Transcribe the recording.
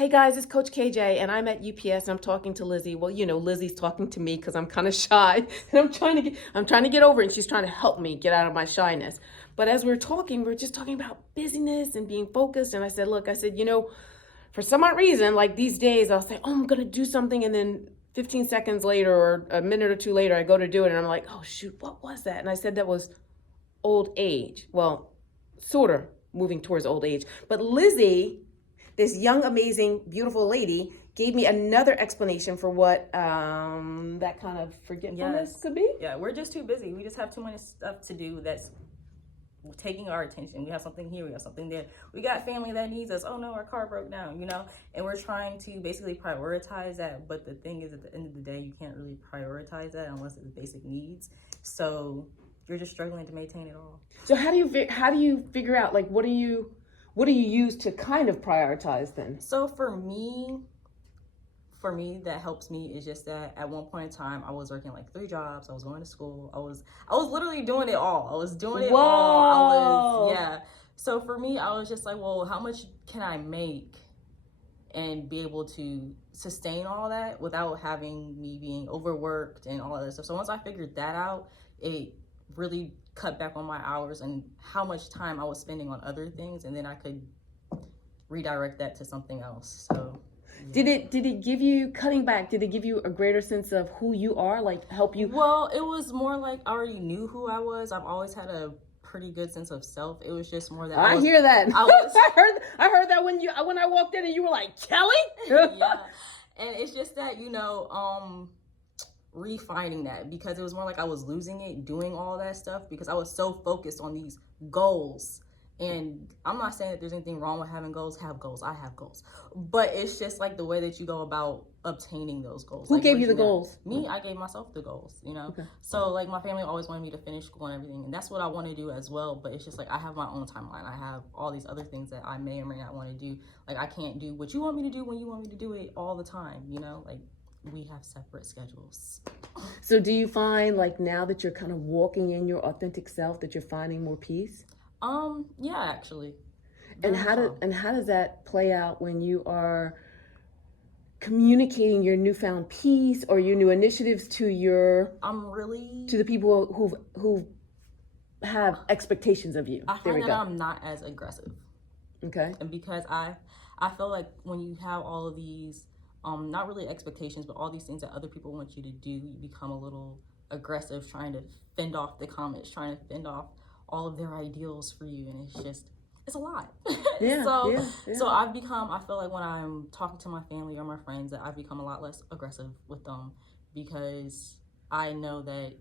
Hey guys, it's Coach KJ, and I'm at UPS, and I'm talking to Lizzie. Well, Lizzie's talking to me because I'm kind of shy, and I'm trying to get over it, and she's trying to help me get out of my shyness. But as we were talking, we are just talking about busyness and being focused. And I said, look, for some odd reason, like these days, I'll say, oh, I'm gonna do something, and then 15 seconds later or a minute or two later, I go to do it, and I'm like, oh shoot, what was that? And I said that was old age. Well, sort of moving towards old age. But Lizzie, this young, amazing, beautiful lady, gave me another explanation for what that kind of forgetfulness could be. Yeah, we're just too busy. We just have too much stuff to do that's taking our attention. We have something here, we have something there. We got family that needs us. Oh no, our car broke down, And we're trying to basically prioritize that. But the thing is, at the end of the day, you can't really prioritize that unless it's basic needs. So you're just struggling to maintain it all. So how do you figure out, like, what do you use to kind of prioritize then? So for me, that helps me is just that at one point in time, I was working like 3 jobs. I was going to school. I was literally doing it all. I was doing it all. So for me, I was just like, well, how much can I make and be able to sustain all that without having me being overworked and all of that stuff. So once I figured that out, it really cut back on my hours and how much time I was spending on other things, and then I could redirect that to something else. So did it give you, cutting back, did it give you a greater sense of who you are, like help you? Well, it was more like I already knew who I was. I've always had a pretty good sense of self. It was just more that I hear that. I heard that when I walked in and you were like, Kelly? Yeah. And it's just that, refining that, because it was more like I was losing it doing all that stuff because I was so focused on these goals. And I'm not saying that there's anything wrong with having goals. Have goals. I have goals. But it's just like the way that you go about obtaining those goals. Who gave you the goals? Me, I gave myself the goals, Okay. So like my family always wanted me to finish school and everything. And that's what I want to do as well. But it's just like I have my own timeline. I have all these other things that I may or may not want to do. Like I can't do what you want me to do when you want me to do it all the time, Like we have separate schedules. So do you find, like, now that you're kind of walking in your authentic self, that you're finding more peace? Yeah, actually. And how does that play out when you are communicating your newfound peace or your new initiatives to the people who have expectations of you? I find that I'm not as aggressive. Okay. And because I feel like when you have all of these not really expectations, but all these things that other people want you to do, you become a little aggressive, trying to fend off the comments, trying to fend off all of their ideals for you, and it's a lot. Yeah, So I feel like when I'm talking to my family or my friends, that I've become a lot less aggressive with them, because I know that,